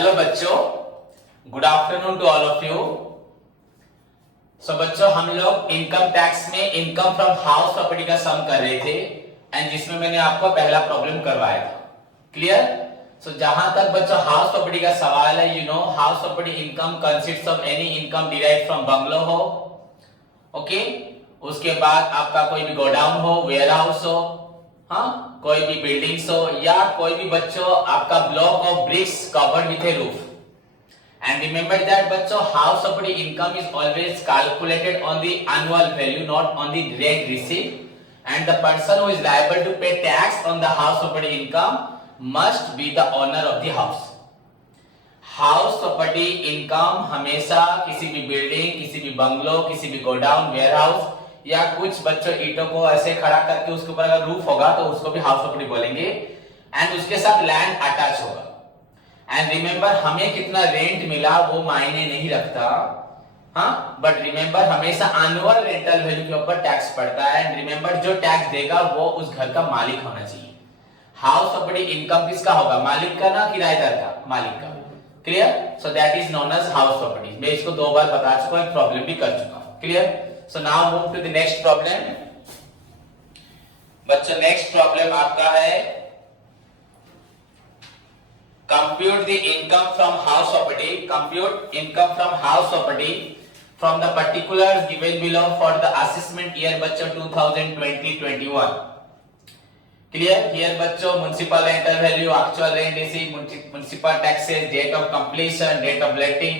Hello बच्चों, good afternoon to all of you. So बच्चों, हम लोग इनकम टैक्स में इनकम फ्रॉम हाउस प्रॉपर्टी का सम कर रहे थे एंड जिसमें मैंने आपको पहला प्रॉब्लम करवाया था। क्लियर? सो जहां तक बच्चों हाउस प्रॉपर्टी का सवाल है, you know house property income consists of any income derived from bungalow हो, ओके। उसके बाद आपका कोई भी गोडाउन हो, वेयर हाउस हो, हाँ, कोई भी बिल्डिंग्स हो, या कोई भी बच्चों आपका block of BRICS covered with A roof. And remember that बच्चों house property income is always calculated on the annual value, not on the rent received. And the person who is liable to pay tax on the house property income must be the owner of the house. House property income हमेशा किसी भी building, किसी भी bungalow, किसी भी godown, ware house या कुछ बच्चों ईंटों को ऐसे खड़ा करके उसके ऊपर अगर रूफ होगा तो उसको भी हाउस प्रॉपर्टी बोलेंगे एंड उसके साथ लैंड अटैच होगा। एंड रिमेंबर, हमें कितना रेंट मिला वो मायने नहीं रखता, हाँ, बट रिमेंबर हमेशा एनुअल रेंटल वैल्यू के ऊपर टैक्स पड़ता है। एंड रिमेंबर, जो टैक्स देगा वो उस घर का मालिक होना चाहिए। हाउस प्रॉपर्टी इनकम किसका होगा? मालिक का ना किराएदार का? मालिक का। Clear? So that is known as house property. मैं इसको 2 बार बता चुका हूं, एक प्रॉब्लम भी कर चुका हूं। Clear? So now move to the next problem. बच्चों, नेक्स्ट प्रॉब्लम आपका है compute the income from house property, compute income from house property from the particulars given below for the assessment year बच्चों 2020-21। clear? here बच्चों municipal rental value, actual rent received, municipal taxes, date of completion, date of letting,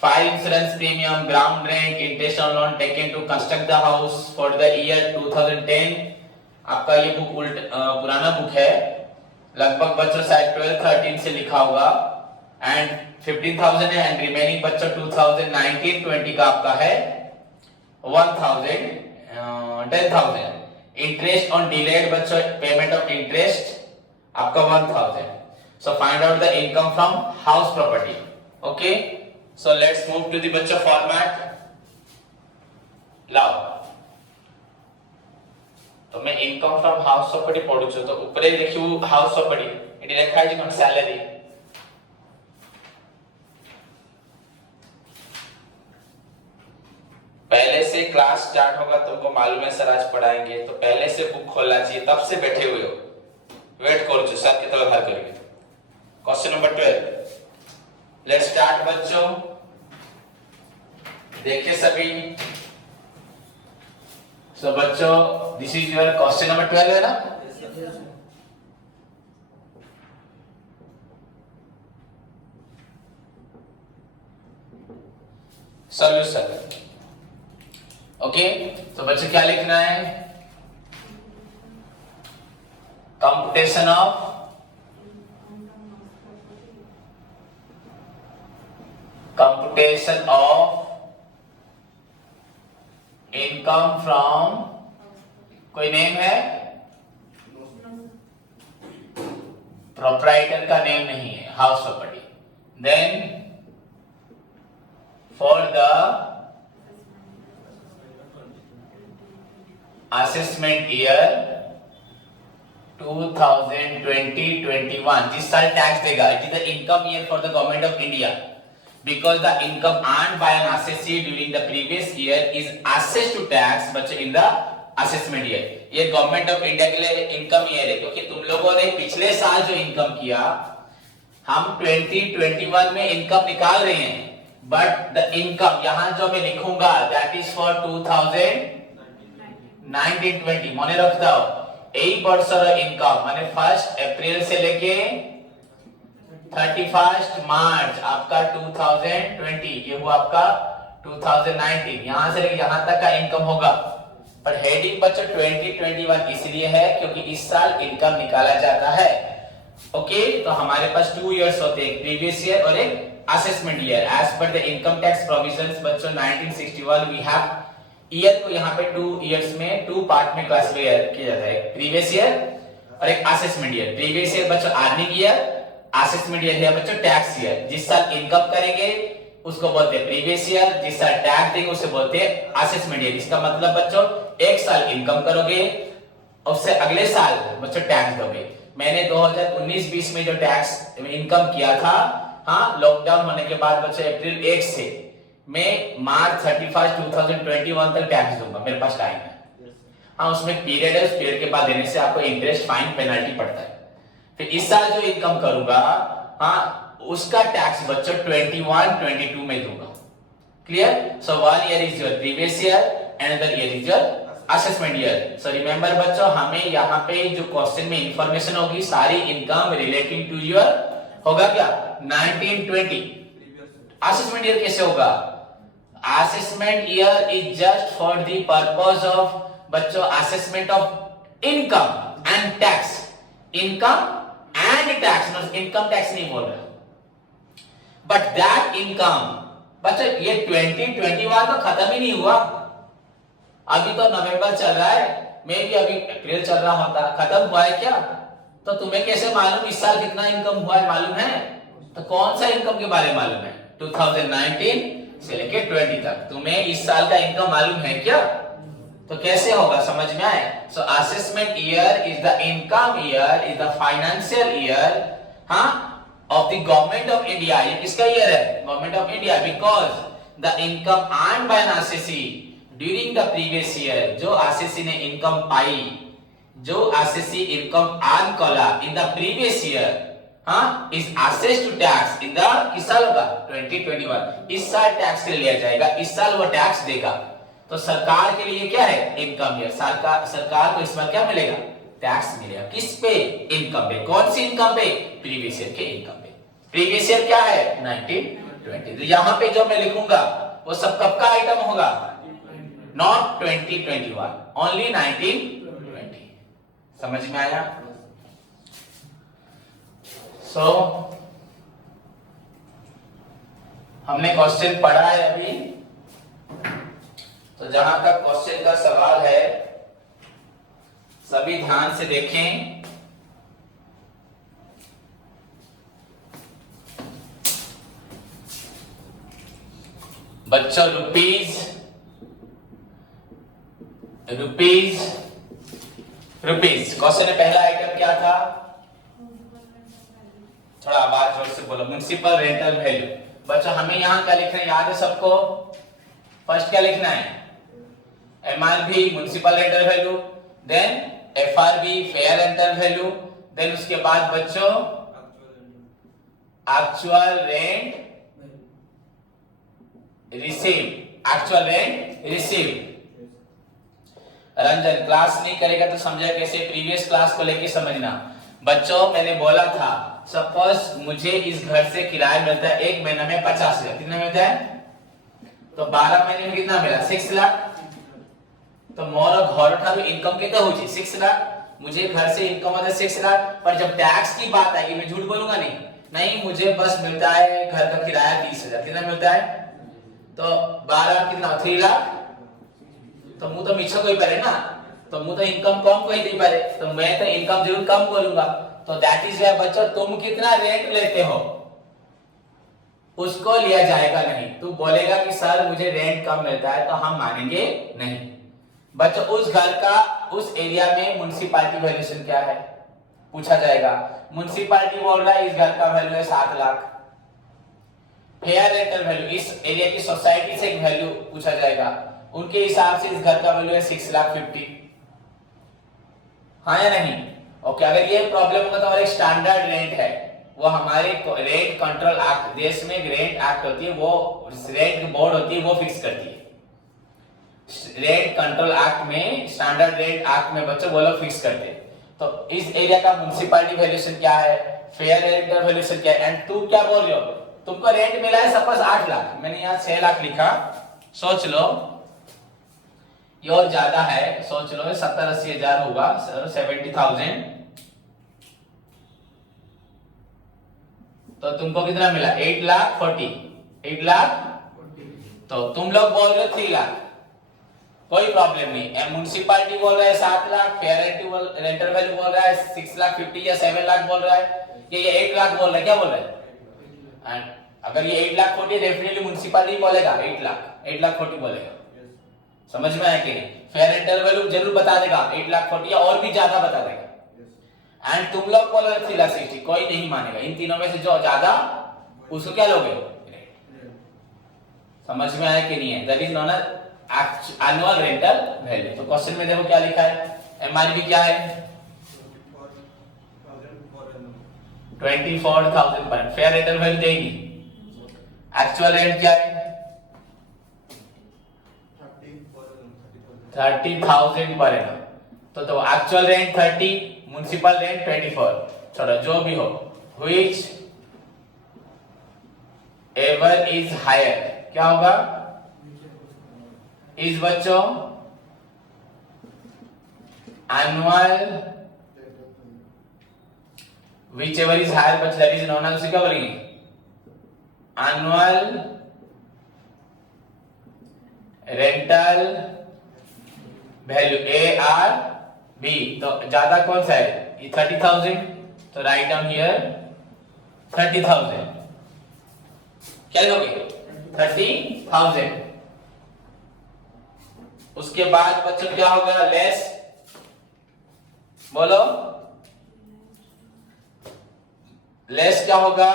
fire insurance premium, ground rent, interest on loan taken to construct the house for the year 2010। आपका ये book पुराना book है, लगभग बच्चों शायद 12-13 से लिखा होगा एंड 15,000 है एंड रिमेनिंग बच्चों 2019-20 का आपका है 10,000। इंटरेस्ट ऑन डिलेड बच्चों पेमेंट ऑफ इंटरेस्ट आपका 1,000। So find out the income from house property. Okay, so let's move to the बच्चों फॉर्मेट। लाओ तो मैं इनकम फ्रॉम हाउस प्रॉपर्टी पढुछु तो ऊपर देखियो हाउस प्रॉपर्टी एटी लिखा है कोन सैलरी। पहले से क्लास स्टार्ट होगा, तुमको मालूम है सर आज पढ़ाएंगे, तो पहले से बुक खोलना चाहिए, तब से बैठे हुए हो, वेट करो सर के तरफ हल करेंगे। क्वेश्चन नंबर 12, लेट्स स्टार्ट बच्चों। देखिए सभी, so बच्चों this is your question number 12 है ना? सॉल्यूशन। ओके, तो बच्चों क्या लिखना है? कंप्यूटेशन ऑफ इनकम फ्रॉम, कोई नेम है? प्रोप्राइटर का नेम नहीं है, house property. Then for the assessment year 2020-21, जिस साल टैक्स देगा, it is the income year for the government of India because the income earned by an assessee during the previous year is assessed to tax बच्चे in the assessment year। ये government of India के लिए income year है, क्योंकि तुम लोगों ने पिछले साल जो इनकम किया, हम 2021 में इनकम निकाल रहे हैं, बट द इनकम यहां जो मैं लिखूंगा दैट इज फॉर 2019-20। मने रखता हो এই বছর ইনকাম মানে 1 अप्रैल से लेके 31 मार्च आपका 2020, ये हुआ आपका 2019, यहां से लेके यहां तक का इनकम होगा। पर हेडिंग बच्चों 2021 इसलिए है क्योंकि इस साल इनकम निकाला जाता है। ओके, तो हमारे पास 2 इयर्स होते हैं, प्रीवियस ईयर और एक assessment year. As per the income tax provisions बच्चों 1961 वी हैव ईयर को यहाँ पे 2 इयर्स में 2 पार्ट में क्लासिफाई किया जाता है, प्रीवियस ईयर और एक असेसमेंट ईयर। प्रीवियस ईयर बच्चों अर्निंग ईयर, असेसमेंट ईयर है बच्चों टैक्स ईयर। जिस साल इनकम करेंगे उसको बोलते हैं प्रीवियस ईयर, जिस साल टैक्स देंगे उसे बोलते हैं असेसमेंट ईयर। इसका मतलब बच्चों एक साल इनकम करोगे उससे अगले साल बच्चों टैक्स दोगे। मैंने 2019-20 में जो टैक्स इनकम किया था, हाँ, लॉकडाउन होने के बाद बच्चों अप्रैल 1 से मैं मार्च 31 2021 तक टैक्स दूंगा, मेरे पास टाइम है। हाँ, उसमें पीरियड है, उस पीरियड के बाद देने से आपको इंटरेस्ट, फाइन, पेनल्टी पड़ता है। फिर इस साल जो इनकम करूंगा, हाँ, उसका टैक्स बच्चों 21-22 में दूंगा। Clear? So 1 year is your previous year, another year is your assessment year. So remember बच्चों, हमें यहाँ पे जो क्वेश्चन में इंफॉर्मेशन होगी सारी इनकम रिलेटिंग टू योर होगा क्या 1920। असेसमेंट ईयर कैसे होगा? Assessment year is just for the purpose of बच्चों assessment of income and tax. Income and tax, income tax नहीं बोल रहा, बट दैट इनकम बच्चों ये 2021 तो खत्म ही नहीं हुआ, अभी तो नवंबर चल रहा है, मे भी अभी अप्रैल चल रहा होता, खत्म हुआ है क्या? तो तुम्हें कैसे मालूम इस साल कितना इनकम हुआ है? मालूम है? तो कौन सा इनकम के बारे में मालूम है? 2019 से लेके 20 तक तुम्हें इस साल का इनकम मालूम है क्या? तो कैसे होगा, समझ में आए? So assessment year is the income year, is the financial year, हाँ, of the government of India. ये किसका ईयर है? Government of India, because the income earned by an assessee during the previous year, जो assessee ने income पाई, जो assessee income earn कला in the previous year, हाँ, is assessed to tax in the किस साल होगा 2021। इस साल टैक्स के लिए लिया जाएगा, इस साल वो टैक्स देगा। तो सरकार के लिए क्या है? Income year. सरकार को इस बार क्या मिलेगा? टैक्स मिलेगा। किस पे? इनकम पे। कौन सी इनकम पे? प्रीवियस ईयर के इनकम पे। प्रीवियस ईयर क्या है? 1920। तो यहां पे जो मैं लिखूंगा वो सब कब का आइटम होगा? Not 2021, only 1920। समझ में आया? सो हमने क्वेश्चन पढ़ा है अभी, तो जहां तक क्वेश्चन का सवाल है सभी ध्यान से देखें। बच्चों रुपीज क्वेश्चन में पहला आइटम क्या था? थोड़ा आवाज जोर से बोलो। Municipal rental value. बच्चों हमें यहां क्या लिखना है, याद है सबको? फर्स्ट क्या लिखना है? MRV municipal rental value, then FRV fair rental value, then उसके बाद बच्चों actual rent receive. Ranjan class नहीं करेगा तो समझा कैसे? प्रीवियस क्लास को लेके समझना। बच्चों मैंने बोला था, सपोज मुझे इस घर से किराया मिलता है एक महीना में 50,000, कितना मिलता है? तो 12 महीने में कितना मिला? 6 लाख। तो मोर घर ठारू इनकम कितना हो? 6 लाख। मुझे घर से इनकम आता है 6 लाख, पर जब टैक्स की बात आएगी मैं झूठ बोलूंगा नहीं, मुझे बस मिलता है घर का किराया 30,000, कितना मिलता है? तो 12 कितना? 3 लाख। तो मुझे तो मिछो कोई पड़े ना, तो मुझे तो इनकम कम कोई नहीं पड़े, तो मैं तो इनकम जरूर कम बोलूंगा। तो दैट इज व्हाई बच्चों तुम कितना रेंट लेते हो उसको लिया जाएगा नहीं। तू बोलेगा कि सर मुझे रेंट कम मिलता है, तो हम मानेंगे नहीं। बच्चों उस घर का उस एरिया में म्युनिसिपैलिटी वैल्यूएशन क्या है पूछा जाएगा। म्युनिसिपैलिटी बोल रहा है इस घर का वैल्यू है 7 लाख। फेयर रेंटल वैल्यू, इस एरिया की सोसाइटी से एक वैल्यू पूछा जाएगा, उनके हिसाब से इस घर का वैल्यू है 6,50,000। हाँ या नहीं? ओके, अगर ये प्रॉब्लम होगा तो हमारे स्टैंडर्ड रेंट है, वो हमारे रेंट कंट्रोल एक्ट, देश में रेंट एक्ट होती है, वो रेंट बोर्ड होती है, वो फिक्स करती है। रेंट कंट्रोल एक्ट में, स्टैंडर्ड रेंट एक्ट में बच्चों वो लोग फिक्स करते हैं। तो इस एरिया का म्युनिसिपैलिटी वैल्यूएशन क्या है, फेयर रेंटल वैल्यूएशन क्या है, एंड तू क्या बोल रहे हो? तुमको रेंट मिला है सपोज 8 लाख, मैंने यहाँ 6 लाख लिखा, सोच लो ये और ज्यादा है, सोच लो 70-80 हजार होगा, 70,000। तो तुमको कितना मिला? 8 लाख। तो तुम लोग बोल रहे हो 3 लाख, कोई प्रॉब्लम नहीं। म्युनिसिपैलिटी बोल रहा है 7 लाख, फेयर रेंटल वैल्यू बोल रहा है 6,50,000 या 7 लाख बोल रहा है, ये 8 लाख बोल रहा है, क्या बोल रहा है? एंड अगर ये 8,40,000 डेफिनेटली म्युनिसिपैलिटी बोलेगा 8,40,000 बोलेगा। समझ में आया कि नहीं? फेयर रेंटल वैल्यू जरूर बता देगा 8,40,000 या और भी ज्यादा बता देगा। एंड तुम लोग बोल रहे 3,60,000, कोई नहीं मानेगा। इन तीनों में से जो ज्यादा उसको क्या लोगे? समझ में आया कि नहीं है? That is known as annual rental value. तो क्वेश्चन में देखो क्या लिखा है, एमआरपी क्या है? 24,000 per annum. Fair rental value देगी। एक्चुअल रेंट क्या है? 30,000 पर एनम। तो एक्चुअल रेंट 30, म्युनिसिपल रेंट 24। चलो जो भी हो, व्हिच एवर इज हायर, क्या होगा? इस बच्चों annual which ever is higher बच्चों, दैट इज नोन एज, उसे क्या बोलेंगे? Annual rental value ARV। तो ज्यादा कौन सा है? ये 30,000, तो राइट डाउन हियर 30,000। क्या लोगे? 30,000। उसके बाद बच्चों क्या होगा? लेस, बोलो लेस क्या होगा?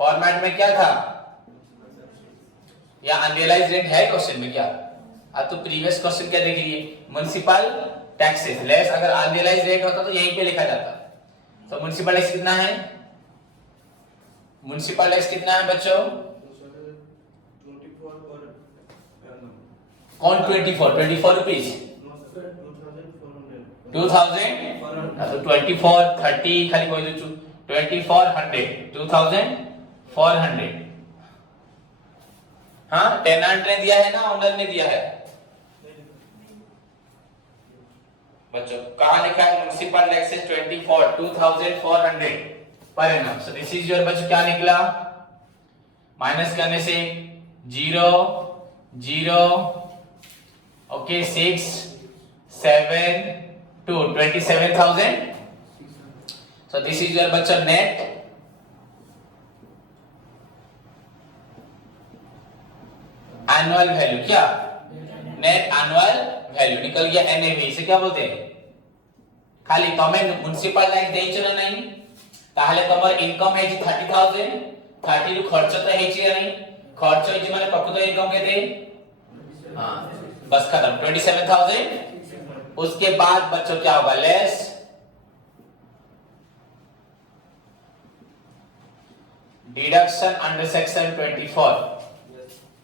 फॉर्मेट में क्या था? या अनरियलाइज रेंट है क्वेश्चन में क्या? अब तो प्रीवियस क्वेश्चन क्या देख लीजिए, म्युनिसिपल टैक्सेस लेस, अगर अनरियलाइज रेट होता तो यहीं पे लिखा जाता। तो म्युनिसिपल टैक्स कितना है? म्युनिसिपल टैक्स कितना है बच्चों? कौन 24 रुपीज? 2000। तो 24 30 खाली कोई 2400 2400। हाँ, टेनेंट ने दिया है ना ओनर ने दिया है? बच्चों कहां लिखा है? Municipal taxes 2400 per annum. So this is your बच्चों क्या निकला? माइनस करने से 0 0 okay 6 7 2 27,000। So this is your बच्चों नेट एनुअल वैल्यू। क्या? नेट एनुअल वैल्यू निकल गया एनएवी। इसे क्या बोलते हैं? खाली तुम्हें म्युनिसिपल टैक्स देइछ ना नहीं, ताहले तमर इनकम है 30,000। 30 रु खर्च तो है छि नहीं, खर्च है माने प्रकृत इनकम केते? हां, बस खत्म 27,000। उसके बाद बच्चों क्या होगा? Less deduction under section 24।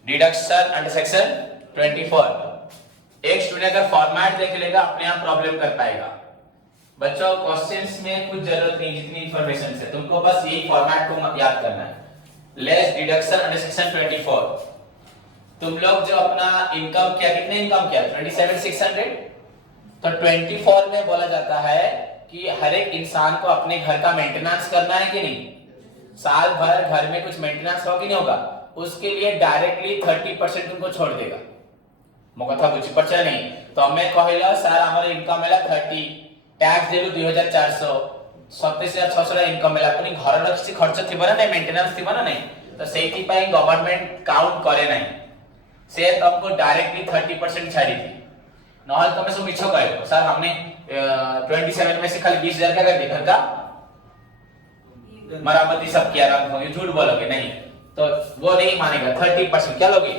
Deduction under section 24। एक स्टूडेंट अगर फॉर्मेट देख लेगा अपने आप प्रॉब्लम कर पाएगा। बच्चों क्वेश्चंस में कुछ जरूरत नहीं, जितनी इंफॉर्मेशन है तुमको बस यही फॉर्मेट को याद करना है। Less deduction under section 24। तुम लोग जो अपना इनकम क्या, कितने इनकम किया? 27,600। तो 24 में बोला जाता है कि हर एक इंसान को अपने घर का मेंटेनेंस करना है कि नहीं? साल भर घर में कुछ मेंटेनेंस होगा कि नहीं होगा? उसके लिए डायरेक्टली 30% तुमको छोड़ देगा। मो कथा बुझी पड़छ नहीं? तो हमें कहला सर हमर इनकम हैला 30, टैक्स देलु 2400, 27,600 इनकम हैला, पुनी घर र किसी खर्च थिबो ना नहीं, मेंटेनेंस थिबो ना नहीं, तो सेठी पई गवर्नमेंट काउंट करे नहीं, से तुमको डायरेक्टली 30% छाड़ी थी। नॉल तुमने सो मिछो कहे सर हमने 27 में से खाली 20,000 का कर दिया, घर का मरामती सब किया ना, ये झूठ बोलोगे नहीं, तो वो नहीं मानेगा। 30% क्या लोगे?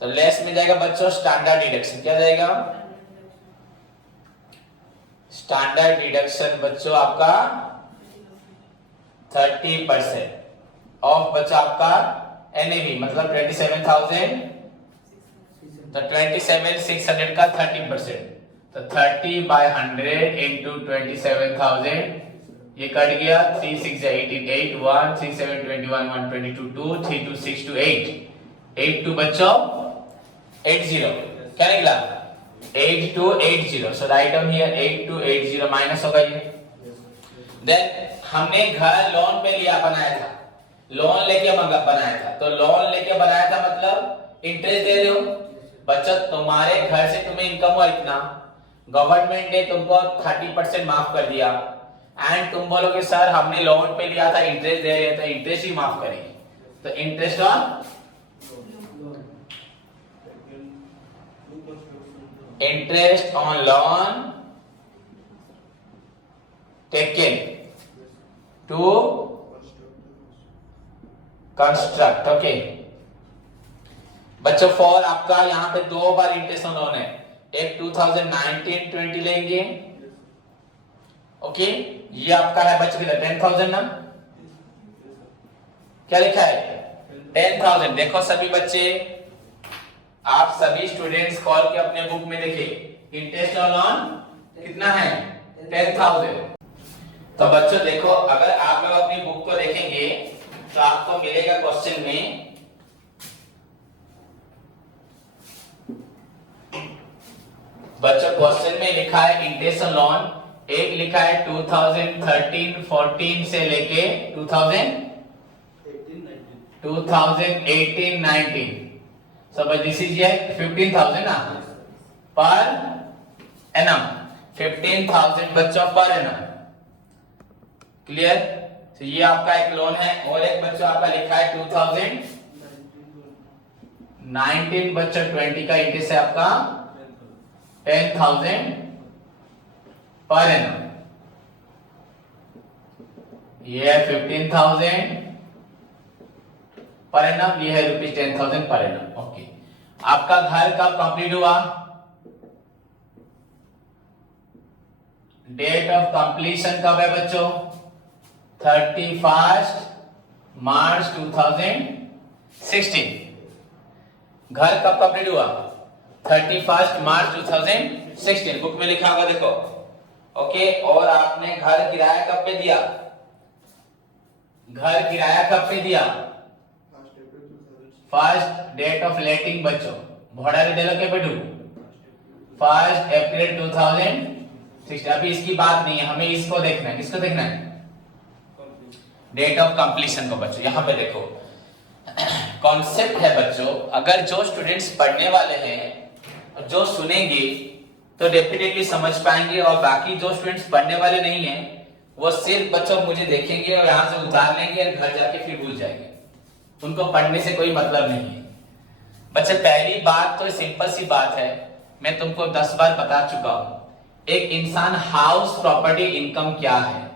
तो लेस में जाएगा बच्चों स्टैंडर्ड डिडक्शन। क्या जाएगा? स्टैंडर्ड डिडक्शन बच्चों आपका 30% ऑफ बच्चा आपका एनएवी, मतलब 27,000। तो 27,600 का 30%, तो 30/100 into 27,000, ये कट गया 3 6 18 8 1 3 7 21 1 22 2 3 2 6 2 8 8 2 बच्चों 80। क्या निकला? 8280। सो राइट डाउन हियर 8280 माइनस होगा ये। देन हमने घर लोन पे लिया, बनाया था, लोन लेके बनाया था, तो लोन लेके बनाया था मतलब इंटरेस्ट दे रहे हो बच्चा। तुम्हारे घर से तुम्हें इनकम हुआ इतना, गवर्नमेंट ने तुमको 30% माफ कर दिया, एंड तुम बोलोगे सर हमने लोन पे लिया था, इंटरेस्ट दे रहे, तो इंटरेस्ट ही माफ करेंगे। तो interest on loan taken to construct. Okay बच्चों, फॉर आपका यहाँ पे दो बार इंटरेस्ट ऑन लोन है, एक 2019-20 लेंगे। ओके ये आपका है बच्चों कितना 10,000 ना, क्या लिखा है 10,000। देखो सभी बच्चे, आप सभी स्टूडेंट्स कॉल के अपने बुक में देखिए इंटरेस्ट ऑन लोन कितना है 10,000। तो बच्चों देखो, अगर आप लोग अपनी बुक को देखेंगे तो आपको मिलेगा क्वेश्चन में बच्चों क्वेश्चन में लिखा है इंटरेस्ट ऑन लोन, एक लिखा है 2013-14 से लेके 2018-19। so but this is yet 15,000 ना पर एनम, 15,000 बच्चों पर एनम। क्लियर? तो ये आपका एक लोन है। और एक बच्चों आपका लिखा है 2019 बच्चों 20 का इंटरेस्ट है आपका 10,000 पर एनम। ये है 15,000 पर एनम, ये है ₹10,000 पर एनम। ओके आपका घर कब कंप्लीट हुआ? डेट ऑफ कंप्लीशन कब है बच्चों? 31 मार्च 2016। घर कब कंप्लीट हुआ? 31 मार्च 2016। बुक में लिखा होगा देखो। ओके और आपने घर किराया कब पे दिया? घर किराया कब पे दिया? फर्स्ट डेट ऑफ लेटिंग बच्चों भोड़ा डेलो के बेटू 1 अप्रैल 2016। अभी इसकी बात नहीं है, हमें इसको देखना है। किसको देखना है? डेट ऑफ कंप्लीशन को बच्चों। यहां पे देखो कॉन्सेप्ट है बच्चों, अगर जो स्टूडेंट्स पढ़ने वाले हैं जो सुनेंगे तो डेफिनेटली समझ पाएंगे, और बाकी जो स्टूडेंट्स पढ़ने वाले नहीं हैं वो सिर्फ बच्चों मुझे देखेंगे और यहां से उतार लेंगे और घर जाके फिर भूल जाएंगे। उनको पढ़ने से कोई मतलब नहीं है बच्चे। पहली बात तो सिंपल सी बात है, मैं तुमको 10 बार बता चुका हूं, एक इंसान हाउस प्रॉपर्टी इनकम क्या है।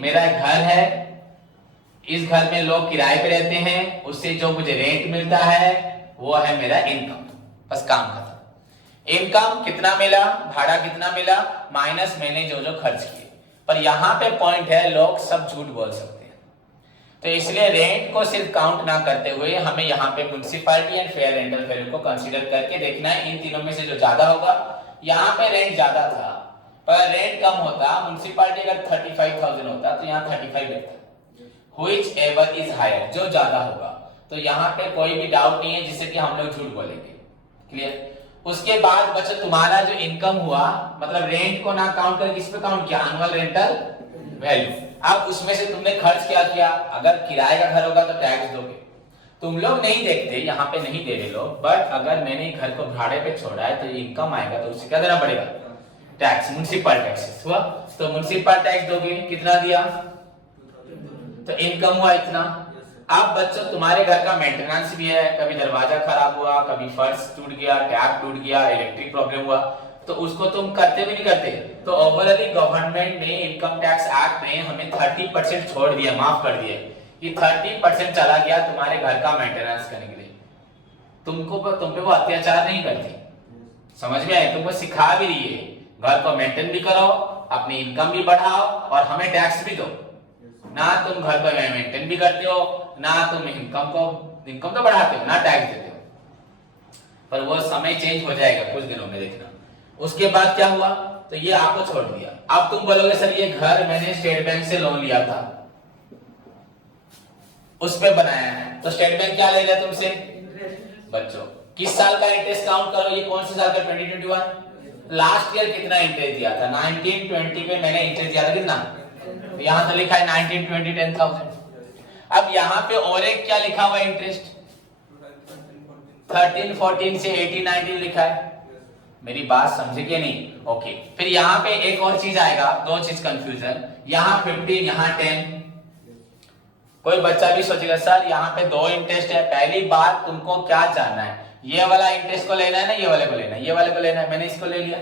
मेरा घर है, इस घर में लोग किराए पे रहते हैं, उससे जो मुझे रेंट मिलता है वो है मेरा इनकम। बस काम खत्म। इनकम कितना मिला, भाड़ा कितना मिला, माइनस मैंने जो जो खर्च किए। पर यहां पे पॉइंट है, लोग सब झूठ बोल सकते हैं, तो इसलिए रेंट को सिर्फ काउंट ना करते हुए हमें यहाँ पे municipality and fair rental value को कंसीडर करके देखना है। इन तीनों में से जो ज्यादा होगा, यहाँ पे रेंट ज्यादा था पर रेंट कम होता, म्युनिसिपैलिटी अगर 35,000 होता तो यहाँ 35 लिखता। व्हिच एवर इज हायर, जो ज्यादा होगा। तो यहाँ पे कोई भी डाउट नहीं है जिससे कि हम लोग झूठ बोलेंगे। क्लियर? उसके बाद बच्चों तुम्हारा जो इनकम हुआ, मतलब रेंट को ना काउंट करके किस पे काउंट किया? Annual rental value. अब उसमें से तुमने खर्च क्या किया? अगर किराए का घर होगा तो टैक्स दोगे। तुम लोग नहीं देखते, यहाँ पे नहीं दे रहे लोग, बट अगर मैंने घर को भाड़े पे छोड़ा है तो इनकम आएगा तो उसे क्या देना पड़ेगा? टैक्स, म्युनिसिपल टैक्स हुआ। तो म्युनिसिपल टैक्स दोगे, कितना दिया? तो इनकम हुआ इतना। अब बच्चों तुम्हारे घर का मेंटेनेंस भी है, कभी दरवाजा खराब हुआ, कभी फर्श टूट गया, टैप टूट गया, इलेक्ट्रिक प्रॉब्लम हुआ, तो उसको तुम करते भी नहीं करते। तो ओवरऑली गवर्नमेंट ने इनकम टैक्स एक्ट में हमें 30% छोड़ दिया, माफ कर दिया। ये 30% चला गया तुम्हारे घर का मेंटेनेंस करने के लिए। तुम पे वो अत्याचार नहीं करती, समझ में आए? तुमको सिखा भी रही है, घर को मेंटेन भी करो, अपनी इनकम भी बढ़ाओ और हमें टैक्स भी दो। ना तुम घर को मेंटेन भी करते हो, ना तुम इनकम तो बढ़ाते हो, ना टैक्स देते हो। पर वो समय चेंज हो जाएगा कुछ दिनों में, देखना। उसके बाद क्या हुआ? तो ये आपको छोड़ दिया। अब तुम बोलोगे सर ये घर मैंने स्टेट बैंक से लोन लिया था, उस पे बनाया है, तो स्टेट बैंक क्या ले लिया तुमसे? बच्चों किस साल का इंटरेस्ट काउंट करो, ये कौन से साल का? 2021। लास्ट ईयर कितना इंटरेस्ट दिया था? 1920 पे मैंने इंटरेस्ट दिया था, कितना? तो यहां तो लिखा है 1920 10,000। अब यहाँ पे और एक क्या लिखा हुआ इंटरेस्ट? 13-14 से 18-19 लिखा है। मेरी बात समझे कि नहीं? ओके। फिर यहाँ पे एक और चीज आएगा, दो चीज कंफ्यूजन, यहाँ 15 यहाँ 10। कोई बच्चा भी सोचेगा सर यहाँ पे दो इंटरेस्ट है। पहली बात तुमको क्या जानना है, ये वाला इंटरेस्ट को लेना है ना, ये वाले को लेना है? ये वाले को लेना है, मैंने इसको ले लिया।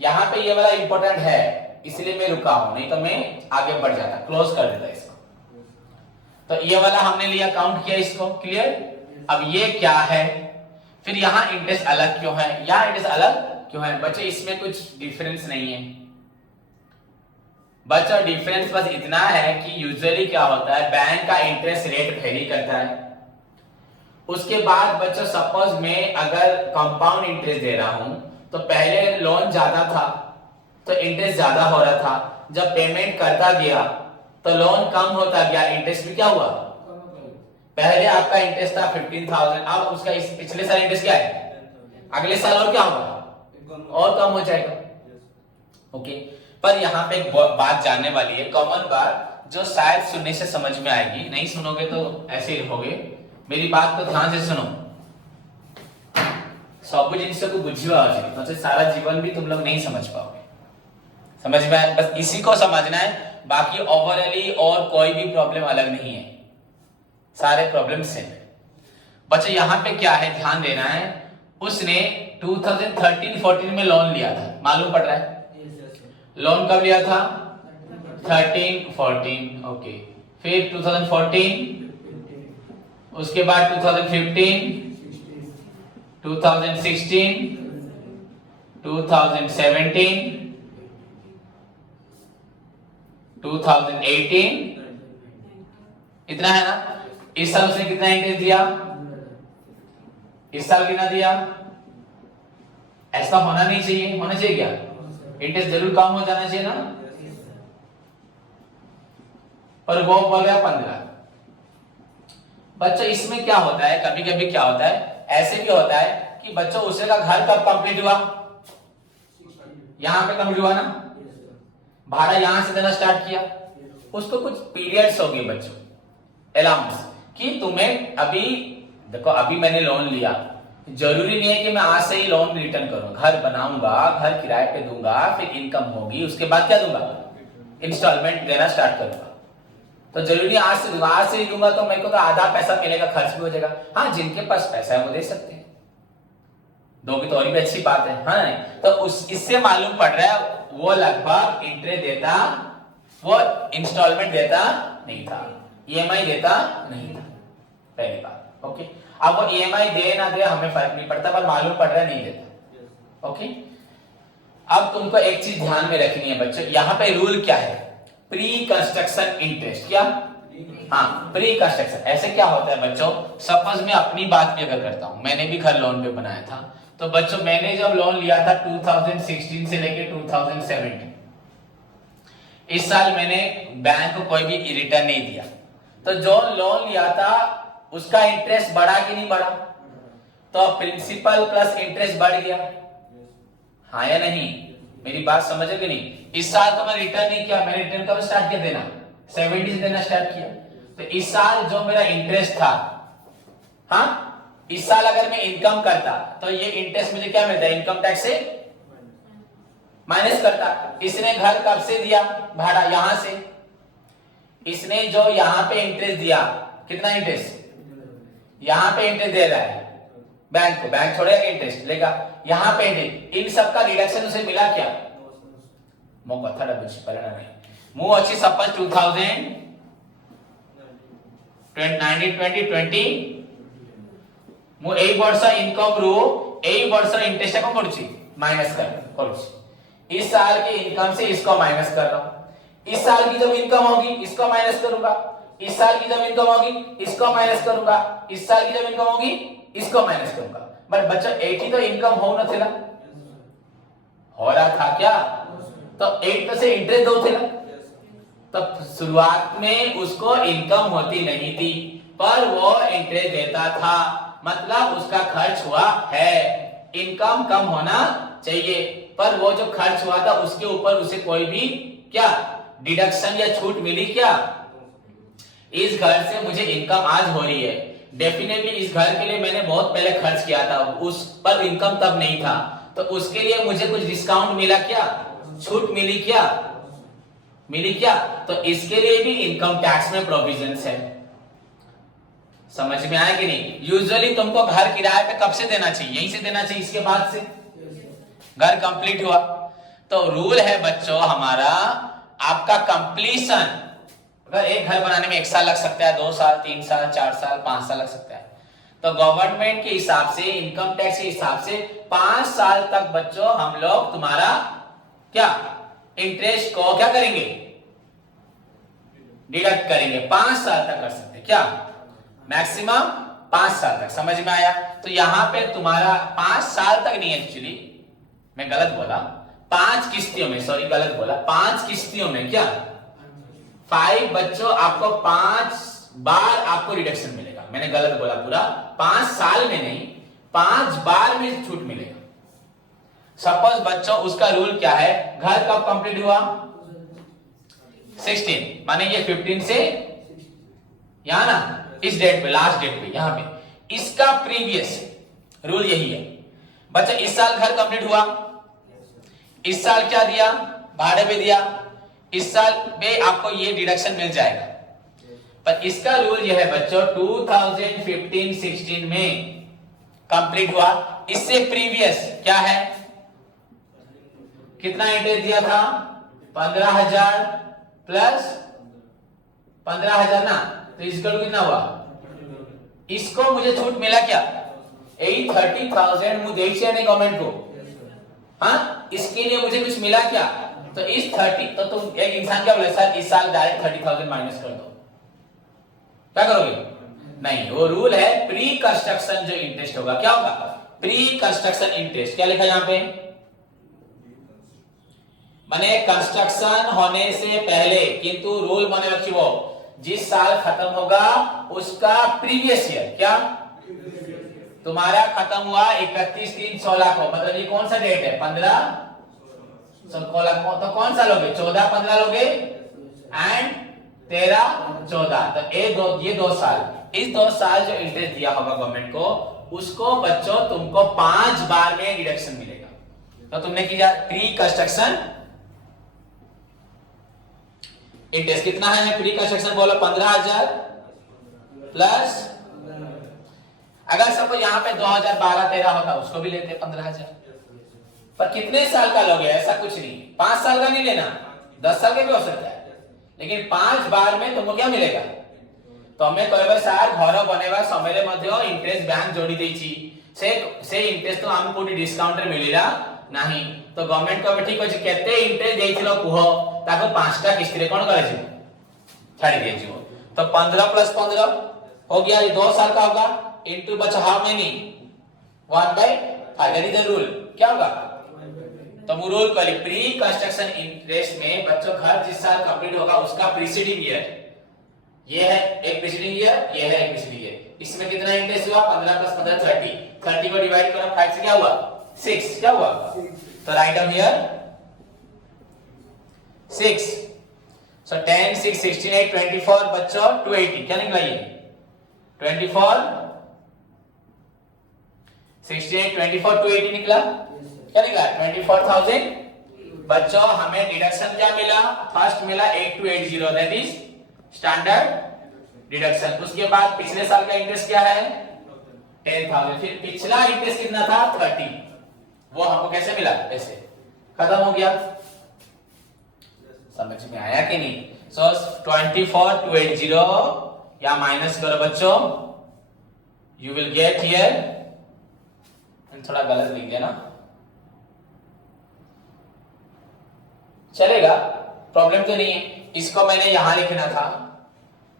यहाँ पे ये वाला इंपॉर्टेंट है इसलिए मैं रुका हूं, नहीं तो मैं आगे बढ़ जाता, क्लोज कर देता इसको। तो ये वाला हमने लिया, काउंट किया इसको, क्लियर। अब ये क्या है, फिर यहाँ इंटरेस्ट अलग क्यों है, यहाँ इंटरेस्ट अलग क्यों है बच्चों, इसमें कुछ डिफरेंस नहीं है बच्चों। डिफरेंस बस इतना है कि यूजुअली क्या होता है, बैंक का इंटरेस्ट रेट वेरी करता है। उसके बाद बच्चों सपोज मैं अगर कंपाउंड इंटरेस्ट दे रहा हूं, तो पहले लोन ज्यादा था तो इंटरेस्ट ज्यादा हो रहा था, जब पेमेंट करता गया तो लोन कम होता गया, इंटरेस्ट भी क्या हुआ, पहले आपका इंटरेस्ट था 15,000, अब उसका पिछले साल इंटरेस्ट क्या है, अगले साल और क्या होगा, और कम हो जाएगा। ओके, पर यहाँ पे एक बात जानने वाली है, कॉमन बात जो शायद सुनने से समझ में आएगी, नहीं सुनोगे तो ऐसे ही रहोगे। मेरी बात को ध्यान से सुनो, सब जिनिसको बुझिवा अच्छे, तो सारा जीवन भी तुम लोग नहीं समझ पाओगे। समझ में आया, बस इसी को समझना है, बाकी ओवरऑली और कोई भी प्रॉब्लम अलग नहीं है, सारे प्रॉब्लम सेम है। बच्चे यहाँ पे क्या है ध्यान देना है, उसने 2013-14 में लोन लिया था, मालूम पड़ रहा है, लोन कब लिया था, 13-14, ओके। फिर 2014, उसके बाद 2015, 2016, 2017, 2018, इतना है ना। इस साल उसने कितना इंटरेस्ट दिया, इस साल कितना दिया, ऐसा होना नहीं चाहिए, होना चाहिए क्या, इंटरेस्ट जरूर कम हो जाना चाहिए ना, पर वो बोल गया 15। बच्चों इसमें क्या होता है, कभी कभी क्या होता है, ऐसे भी होता है कि बच्चों उसका घर कब कंप्लीट हुआ, यहां पे कंप्लीट हुआ ना, भाड़ा यहां से देना स्टार्ट किया, उसको कुछ पीरियड्स हो गए बच्चों, अलाउंस, कि तुम्हें अभी देखो, अभी मैंने लोन लिया, जरूरी नहीं है कि मैं आज से ही लोन रिटर्न करूं, घर बनाऊंगा, घर किराए पे दूंगा, फिर इनकम होगी, उसके बाद क्या दूंगा, इंस्टॉलमेंट देना स्टार्ट करूंगा। तो जरूरी आज से दूंगा, आज से ही दूंगा तो मेरे को तो आधा पैसा मिलेगा, खर्च भी हो जाएगा। हाँ, जिनके पास पैसा है वो दे सकते हैं, दोगे तो और भी अच्छी बात है, हाँ नहीं? तो उस इससे मालूम पड़ रहा है वो लगभग इंटरेस्ट देता, वो इंस्टॉलमेंट देता नहीं था, ईएमआई देता नहीं था, पहली बात। ओके, अब वो ईएमआई दे ना दे हमें फर्क नहीं पड़ता, पर मालूम पड़ रहा है नहीं देता। ओके, अब तुमको एक चीज ध्यान में रखनी है बच्चों, यहाँ पे रूल क्या है, प्री कंस्ट्रक्शन इंटरेस्ट, क्या, हाँ प्री कंस्ट्रक्शन। ऐसे क्या होता है बच्चों, सपोज मैं अपनी बात भी अगर करता हूं, मैंने भी घर लोन पे बनाया था, तो बच्चों मैंने जब लोन लिया था 2016 से लेके 2017, इस साल मैंने बैंक को कोई भी रिटर्न नहीं दिया, तो जो लोन लिया था उसका इंटरेस्ट बढ़ा कि नहीं बढ़ा, तो प्रिंसिपल प्लस इंटरेस्ट बढ़ गया, हाँ या नहीं, मेरी बात समझोगे नहीं। इस साल तो मैं रिटर्न नहीं किया, मैंने रिटर्न कब स्टार्ट किया देना, 70 से देना स्टार्ट किया, तो इस साल जो मेरा इंटरेस्ट था, हाँ इस साल अगर मैं इनकम करता तो ये इंटरेस्ट मुझे क्या मिलता है, इनकम टैक्स से माइनस करता। इसने घर कब से दिया भाड़ा, यहां से, इसने जो यहां पे इंटरेस्ट दिया, कितना इंटरेस्ट, यहां पे इंटरेस्ट दे रहा है बैंक को, बैंक छोड़ेगा इंटरेस्ट लेगा, यहां पे इंटरेस्ट, इन सब का रिडक्शन उसे मिला क्या, मो कथा बुझी पारा नहीं, मु अच्छी सपोज 2019-20 मु एई वर्ष इनकम रू एई वर्ष इंटरेस्ट को करछि माइनस करछि, इस साल की इनकम से इसको माइनस कर रहा हूं, इस साल की जब इनकम होगी इसको माइनस करूंगा, इस साल की जब इनकम होगी इसको माइनस करूंगा, इस साल की जब इनकम होगी इसको माइनस करूंगा। बट बच्चा एक ही तो इनकम हो न थिला, हो रहा था क्या, तो एक तो से इंटरेस्ट दो थिला, तो शुरुआत में उसको इनकम होती नहीं थी, पर वो इंटरेस्ट देता था, मतलब उसका खर्च हुआ है, इनकम कम होना चाहिए, पर वो जो खर्च हुआ था उसके ऊपर उसे कोई भी क्या डिडक्शन या छूट मिली क्या, इस घर से मुझे इनकम आज हो रही है, डेफिनेटली इस घर के लिए मैंने बहुत पहले खर्च किया था, उस पर इनकम तब नहीं था, तो उसके लिए मुझे कुछ डिस्काउंट मिला क्या, छूट मिली क्या, मिली क्या, तो इसके लिए भी इनकम टैक्स में प्रोविजंस है। समझ में आया कि नहीं। यूजुअली तुमको घर किराए पे कब से देना चाहिए, यहीं से देना चाहिए, इसके बाद से घर कंप्लीट हुआ, तो रूल है बच्चों हमारा, आपका कंप्लीशन अगर एक घर बनाने में 1 साल लग सकता है, 2 साल, 3 साल, 4 साल, 5 साल लग सकता है, तो गवर्नमेंट के हिसाब से, इनकम टैक्स के हिसाब से 5 साल तक बच्चों हम लोग तुम्हारा क्या इंटरेस्ट को क्या करेंगे, डिडक्ट करेंगे। 5 साल तक कर सकते हैं, क्या मैक्सिमम 5 साल तक। समझ में आया? तो यहां पे तुम्हारा 5 साल तक नहीं, एक्चुअली मैं गलत बोला, 5 किश्तियों में, सॉरी गलत बोला, 5 किश्तियों में, क्या 5 बच्चों आपको 5 बार आपको रिडक्शन मिलेगा। मैंने गलत बोला, पूरा 5 साल में नहीं, 5 बार में छूट मिलेगा। सपोज बच्चों उसका रूल क्या है, घर कब कंप्लीट हुआ, 16, माने ये 15 से यहां ना, इस डेट पे, लास्ट डेट पे, यहां पे इसका प्रीवियस रूल यही है। बच्चा इस साल घर कंप्लीट हुआ, इस साल क्या दिया, भाड़े पे दिया, इस साल में आपको ये डिडक्शन मिल जाएगा। पर इसका रूल यह है बच्चों 2015-16 में कंप्लीट हुआ, इससे प्रीवियस क्या है, कितना इंटरेस्ट दिया था, 15,000 प्लस 15,000 ना, तो इसका कितना हुआ, इसको मुझे छूट मिला क्या, 30,000 मुझे देख नहीं गवर्नमेंट को, हाँ इसके लिए मुझे कुछ मिला क्या, तो इस 30, तो तुम एक इंसान क्या बोले, सर इस साल डायरेक्ट 30,000 माइनस कर दो, क्या करोगे, नहीं, वो रूल है प्री कंस्ट्रक्शन जो इंटरेस्ट होगा, क्या होगा, प्री कंस्ट्रक्शन इंटरेस्ट। क्या लिखा यहां पे, माने कंस्ट्रक्शन होने से पहले, किंतु रूल माने रखिए वो जिस साल खत्म होगा उसका प्रीवियस ईयर, क्या तुम्हारा खत्म हुआ 31/3/16 को, मतलब ये कौन सा डेट है, 15/16 को, तो कौन सा लोगे, 14-15 लोगे एंड 13-14, तो ये 2 साल, इस 2 साल जो इंटरेस्ट दिया होगा गवर्नमेंट को, उसको बच्चों तुमको 5 बार में डिडक्शन मिलेगा। तो तुमने किया प्री कंस्ट्रक्शन इंटरेस्ट, कितना है प्री कंस्ट्रक्शन, बोलो 15,000 प्लस, अगर सपोज यहाँ पे 2012-13 होता उसको भी लेते 15,000, पर कितने साल का लोगे, ऐसा कुछ नहीं, 5 साल का नहीं लेना, 10 साल का भी हो सकता है, लेकिन 5 बार में तुमको क्या मिलेगा, तमें कहबे सार घर बनेवा समय मध्य इंटरेस्ट बैंक जोड़ी देछि, से इंटरेस्ट तो हम कोटी डिस्काउंट रे मिलिला नहीं, तो गवर्नमेंट को ठीक अछि केते इंटरेस्ट देइथिलो कुह, ताको 5टा किस्त रे कोन करे छी छाड़ी दिए छी, तो 15 + 15 हो गया, ये 2 साल का होगा, इनटू बचा how many 1/5, that is the rule, क्या होगा, तो वो रूल करी प्री कंस्ट्रक्शन इंटरेस्ट में बच्चों घर जिस साल कंप्लीट होगा उसका प्रीसीडिंग ईयर, ये है एक प्रीसीडिंग ईयर, ये है एक प्रीसीडिंग ईयर, इसमें कितना इंटरेस्ट हुआ, 15 + 15 30 को डिवाइड करो 5 से क्या हुआ 6, क्या हुआ, तो राइट डाउन हियर 6, सो 10 6 16 8 24 बच्चों 280, क्या निकला ये 24 68 24 280 निकला, क्या निकला 24,000 बच्चों। हमें डिडक्शन क्या मिला, फर्स्ट मिला 8280, दैट इज स्टैंडर्ड डिडक्शन। उसके बाद पिछले साल का इंटरेस्ट क्या है 10,000, फिर पिछला इंटरेस्ट कितना था 30, वो हमको कैसे मिला, ऐसे खत्म हो गया। समझ में आया कि नहीं? सो 24,280 या माइनस करो बच्चों, यू विल गेट हियर, थोड़ा गलत लिख दिया ना, चलेगा, प्रॉब्लम तो नहीं है। इसको मैंने यहां लिखना था,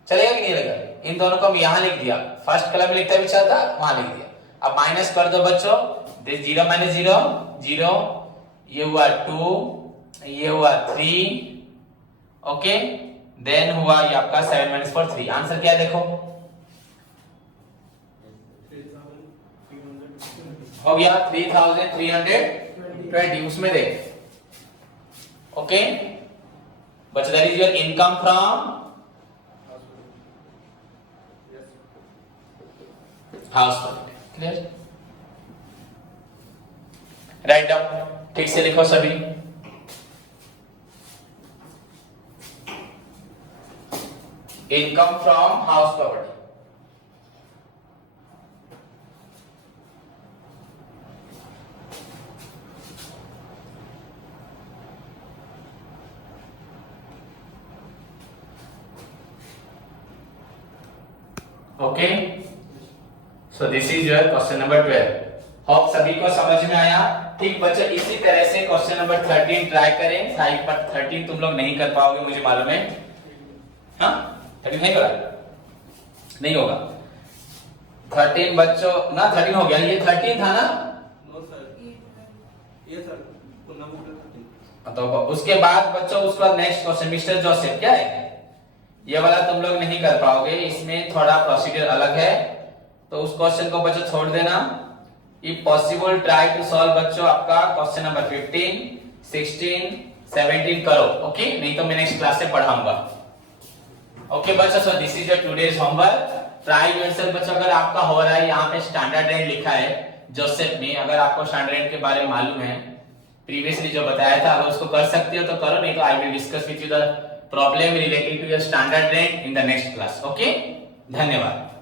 चलेगा कि नहीं लगेगा? इन दोनों को हम यहां लिख दिया, फर्स्ट कलम में लिखता भी चाहता वहां लिख दिया। अब माइनस कर दो बच्चों, 0 - 0 0, ये हुआ 2, ये हुआ 3, ओके, देन हुआ ये आपका 7 - 4 3। आंसर क्या है देखो, हो गया 3,320, उसमें देख, ओके बच्चों, that is your income from house property, clear? Write down, ठीक से लिखो सभी। Income from house property, okay, so this is your question number 12। Hope सभी को समझ में आया। ठीक बच्चों, इसी तरह से क्वेश्चन नंबर 13 ट्राई करें। साइड पर 13 तुम लोग नहीं कर पाओगे, मुझे मालूम है। हाँ 13 नहीं होगा, नहीं होगा 13 बच्चों ना, 13 हो गया, ये 13 था ना। ये सर तो उसके बाद बच्चों उसका नेक्स्ट क्वेश्चन मिस्टर जोसेफ क्या है, ये वाला तुम लोग नहीं कर पाओगे, इसमें थोड़ा प्रोसीजर अलग है, तो उस क्वेश्चन को बच्चों छोड़ देना। If possible try to solve बच्चों आपका क्वेश्चन नंबर 15, 16, 17 करो। ओके, नहीं तो मैं नेक्स्ट क्लास से पढ़ाऊंगा। ओके बच्चों, so this is your today's homework. Try yourself बच्चों, अगर आपका हो रहा है, यहाँ पे स्टैंडर्ड रैंक लिखा है जोसेफ में, अगर आपको स्टैंडर्ड रैंक के बारे में मालूम है, प्रीवियसली जो बताया था, अगर उसको कर सकते हो तो करो, नहीं तो I will discuss with you the problem related to your standard rank in the next class. Okay, धन्यवाद।